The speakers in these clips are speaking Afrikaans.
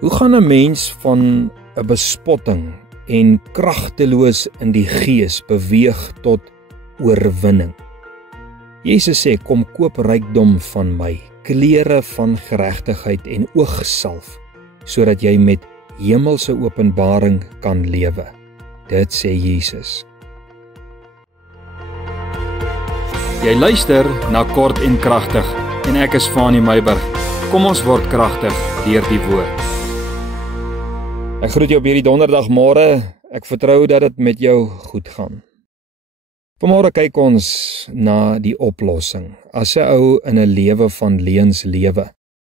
Hoe gaan 'n mens van 'n bespotting en kragteloos in die gees beweeg tot oorwinning? Jesus sê, kom koop rykdom van my, klere van geregtigheid en oogsalf, sodat jy met hemelse openbaring kan lewe. Dit sê Jesus. Jy luister na Kort en Kragtig en ek is Fanie Meiburg. Kom ons word kragtig deur die woord. Ek groet jou op hierdie donderdagmôre. Ek vertrou dat dit met jou goed gaan. Vanmôre kyk ons na die oplossing. As 'n ou in 'n lewe van leuns lewe,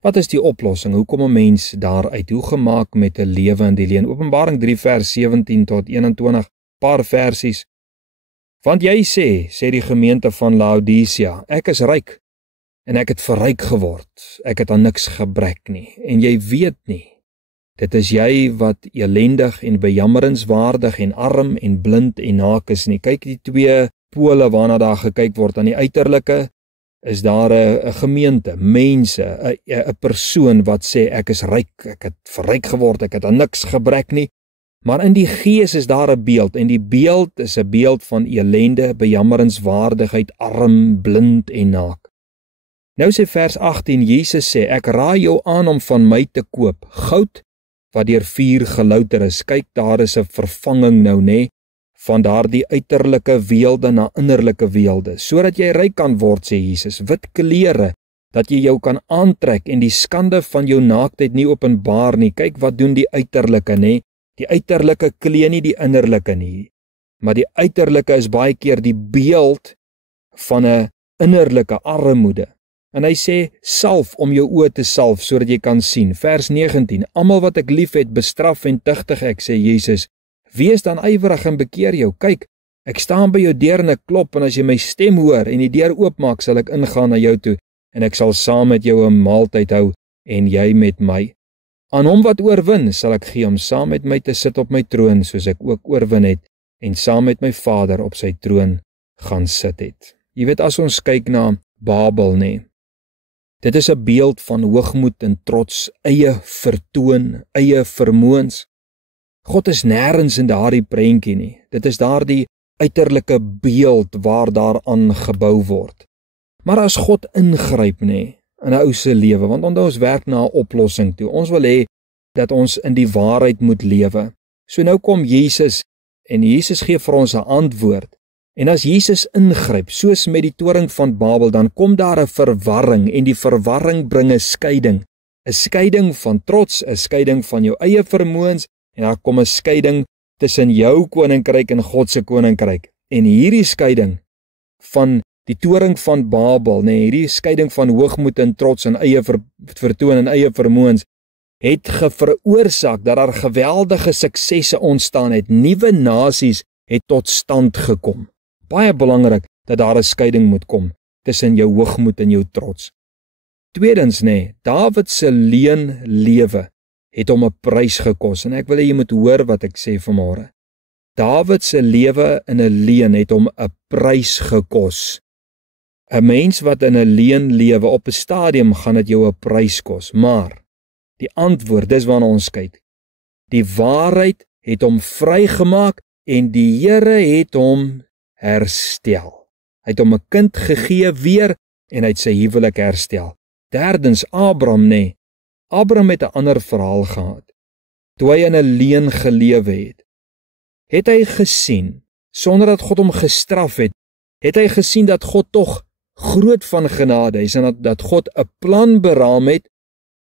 wat is die oplossing? Hoe kom 'n mens daaruit? Hoe gemaak met 'n lewe in die leuen? Openbaring 3 vers 17 tot 21, paar versies. Want jy sê die gemeente van Laodicea, ek is ryk en ek het verryk geword. Ek het aan niks gebrek nie. En jy weet nie, dit is jy wat elendig en bejammeringswaardig en arm en blind en naak is nie. Kyk die twee pole waarna daar gekyk word. Aan die uiterlike is daar 'n gemeente, mense, 'n persoon wat sê ek is ryk, ek het verryk geword, ek het aan niks gebrek nie. Maar in die gees is daar 'n beeld en die beeld is 'n beeld van elende, bejammeringswaardigheid, arm, blind en naak. Nou sê vers 18, Jesus sê, ek raai jou aan om van my te koop, goud wat deur vuur gelouter is. Kyk, daar is 'n vervanging nou, nê, van daardie uiterlike weelde na innerlike weelde, sodat jy ryk kan word, sê Jesus. Wit klere, dat jy jou kan aantrek en die skande van jou naaktheid nie openbaar nie. Kyk, wat doen die uiterlike, nê? Die uiterlike klee nie die innerlike nie, maar die uiterlike is baie keer die beeld van 'n innerlike armoede. En hy sê, salf om jou oë te salf, sodat jy kan sien. Vers 19, almal wat ek lief het, bestraf en tugtig ek, sê Jesus. Wees dan ywerig en bekeer jou. Kyk, ek staan by jou deur en ek klop, en as jy my stem hoor en die deur oopmaak, sal ek ingaan na jou toe, en ek sal saam met jou 'n maaltyd hou, en jy met my. Aan hom wat oorwin, sal ek gee om saam met my te sit op my troon, soos ek ook oorwin het, en saam met my Vader op sy troon gaan sit het. Jy weet, as ons kyk na Babel, nê, dit is 'n beeld van hoogmoed en trots, eie vertoon, eie vermoëns. God is nêrens in daardie prentjie nie. Dit is daardie uiterlike beeld waar daaraan gebou word. Maar as God ingryp, nê, in 'n ou se lewe, want onthou ons werk na 'n oplossing toe. Ons wil hê dat ons in die waarheid moet lewe. So nou kom Jesus en Jesus gee vir ons 'n antwoord. En as Jesus ingryp, soos met die toring van Babel, dan kom daar 'n verwarring en die verwarring bring 'n skeiding. 'n Skeiding van trots, 'n skeiding van jou eie vermoëns en daar kom 'n skeiding tussen jou koninkryk en God se koninkryk. En hierdie skeiding van die toring van Babel, nee, hierdie skeiding van hoogmoed en trots en eie vertoon en eie vermoëns het veroorsaak dat daar geweldige suksesse ontstaan het. Nuwe nasies het tot stand gekom. Baie belangrik dat daar 'n skeiding moet kom tussen jou hoogmoed en jou trots. Tweedens, nê, Dawid se leuen lewe het hom 'n prys gekos en ek wil hê jy moet hoor wat ek sê vanmôre. Dawid se lewe in 'n leuen het hom 'n prys gekos. 'n Mens wat in 'n leuen lewe, op 'n stadium gaan dit jou 'n prys kos, maar die antwoord, dis waarna ons kyk. Die waarheid het hom vrygemaak en die Here het hom herstel. Hy het hom 'n kind gegee weer en hy het sy huwelik herstel. Derdens, Abraham, nê. Abraham het 'n ander verhaal gehad. Toe hy in 'n leuen gelewe het hy gesien, sonder dat God hom gestraf het hy gesien dat God tog groot van genade is en dat God 'n plan beraam het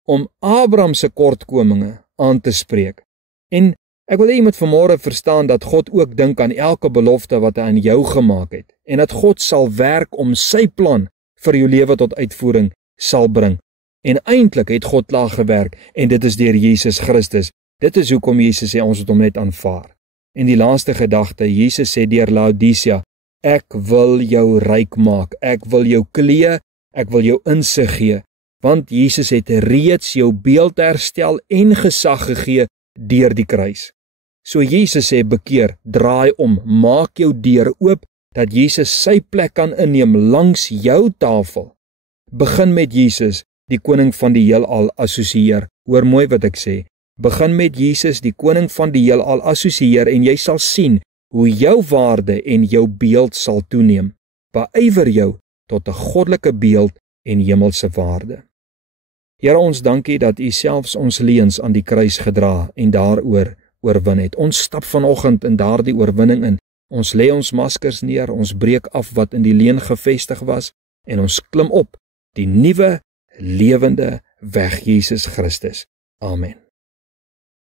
om Abraham se kortkominge aan te spreek. En ek wil hê jy moet vanmôre verstaan dat God ook dink aan elke belofte wat hy aan jou gemaak het en dat God sal werk om sy plan vir jou lewe tot uitvoering sal bring. En eintlik het God klaar gewerk en dit is deur Jesus Christus. Dit is hoekom Jesus sê ons moet hom net aanvaar. En die laaste gedagte, Jesus sê deur Laodicea, ek wil jou ryk maak, ek wil jou klee, ek wil jou insig gee, want Jesus het reeds jou beeld herstel en gesag gegee deur die kruis. So Jesus sê bekeer, draai om, maak jou deur oop, dat Jesus sy plek kan inneem langs jou tafel. Begin met Jesus, die koning van die heelal assosieer. Hoor mooi wat ek sê. Begin met Jesus, die koning van die heelal, assosieer en jy sal sien hoe jou waarde en jou beeld sal toeneem. Beywer jou tot 'n goddelike beeld en hemelse waarde. Here, ons dankie dat U selfs ons leuns aan die kruis gedra en daaroor oorwin het. Ons stap vanoggend in daardie oorwinning in. Ons lê ons maskers neer, ons breek af wat in die leuen gevestig was en ons klim op die nuwe, lewende weg, Jesus Christus. Amen.